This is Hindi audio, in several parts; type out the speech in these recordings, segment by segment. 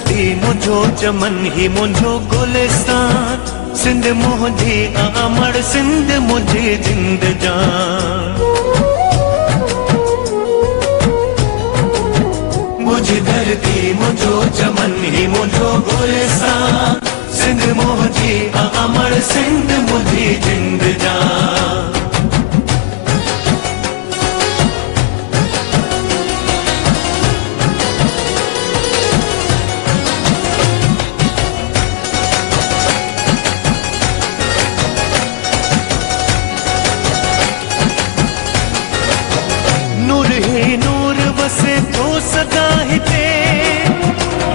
धरती मुझो चमन ही मुझो गुलिस्तान, सिंध मुझी अमर सिंध मुझी जिंद जान। मुझी धरती मुझो चमन ही मुझो गुलिस्तान, सिंध मुझी अमर सिंध मुझी जिंद जान। नूर ही नूर वसे तो सदा ही ते,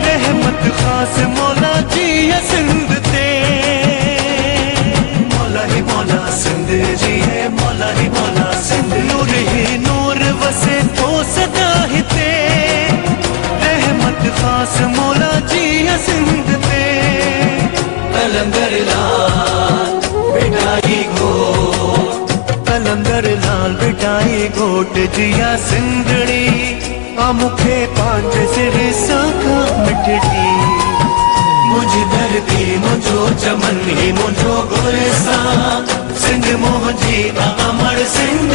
रहमत खास मौला जी है सिंध ते। मौला ही मौला सिंध जी है, मौला ही मौला सिंध। नूर ही नूर वसे तो सदा ही ते, रहमत खास मौला जी है सिंध ते। कलंदर लाल बिठाई घोट, कलंदर लाल बिठाई घोट जिया सिंधड़ी, आ मुखे पांच सिर साखा मिठड़ी। मुझी धरती मुझो चमन ही मुझो गुलिस्तान, सिंध मुझी अमर सिंध